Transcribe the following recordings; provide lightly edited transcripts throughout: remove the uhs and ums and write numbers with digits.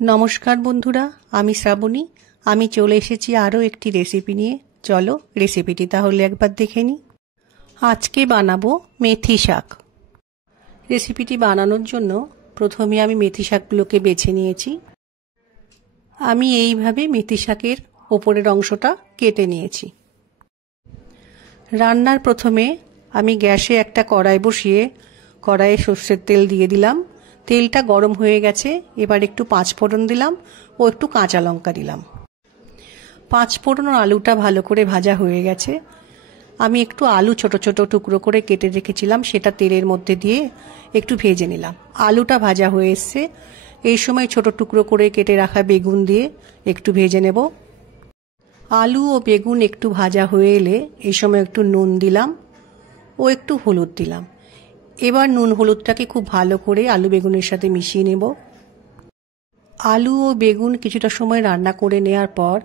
নমস্কার বন্ধুরা, আমি শ্রাবণী। আমি চলে এসেছি আরও একটি রেসিপি নিয়ে। চলো রেসিপিটি তাহলে একবার দেখে নিই। আজকে বানাবো মেথি শাক। রেসিপিটি বানানোর জন্য প্রথমে আমি মেথি শাকগুলোকে বেছে নিয়েছি। আমি এইভাবে মেথি শাকের ওপরের অংশটা কেটে নিয়েছি। রান্নার প্রথমে আমি গ্যাসে একটা কড়াই বসিয়ে কড়াইয়ে সর্ষের তেল দিয়ে দিলাম। তেলটা গরম হয়ে গেছে। এবার একটু পাঁচফোড়ন দিলাম ও একটু কাঁচা লঙ্কা দিলাম। পাঁচফোড়ন ও আলুটা ভালো করে ভাজা হয়ে গেছে। আমি একটু আলু ছোট ছোট টুকরো করে কেটে রেখেছিলাম, সেটা তেলের মধ্যে দিয়ে একটু ভেজে নিলাম। আলুটা ভাজা হয়ে এসছে। এই সময় ছোট টুকরো করে কেটে রাখা বেগুন দিয়ে একটু ভেজে নেব। আলু ও বেগুন একটু ভাজা হয়ে এলে এই সময় একটু নুন দিলাম ও একটু হলুদ দিলাম। এবার নুন হলুদটাকে খুব ভালো করে আলু বেগুনের সাথে মিশিয়ে নেব। আলু ও বেগুন কিছুটা সময় রান্না করে নেওয়ার পর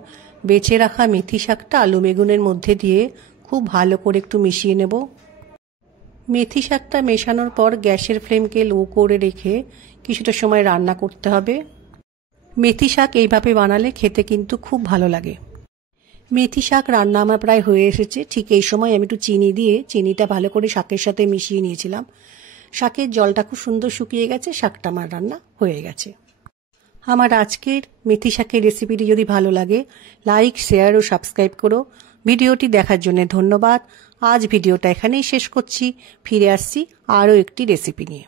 বেছে রাখা মেথি শাকটা আলু বেগুনের মধ্যে দিয়ে খুব ভালো করে একটু মিশিয়ে নেব। মেথি শাকটা মেশানোর পর গ্যাসের ফ্লেমকে লো করে রেখে কিছুটা সময় রান্না করতে হবে। মেথি শাক এইভাবে বানালে খেতে কিন্তু খুব ভালো লাগে। মেথি শাক রান্না আমার প্রায় হয়ে এসেছে। ঠিক এই সময় আমি একটু চিনি দিয়ে চিনিটা ভালো করে শাকের সাথে মিশিয়ে নিয়েছিলাম। শাকের জলটা খুব সুন্দর শুকিয়ে গেছে। শাকটা আমার রান্না হয়ে গেছে। আমার আজকের মেথি শাকের রেসিপিটি যদি ভালো লাগে, লাইক, শেয়ার ও সাবস্ক্রাইব করো। ভিডিওটি দেখার জন্য ধন্যবাদ। আজ ভিডিওটা এখানেই শেষ করছি। ফিরে আসছি আরও একটি রেসিপি নিয়ে।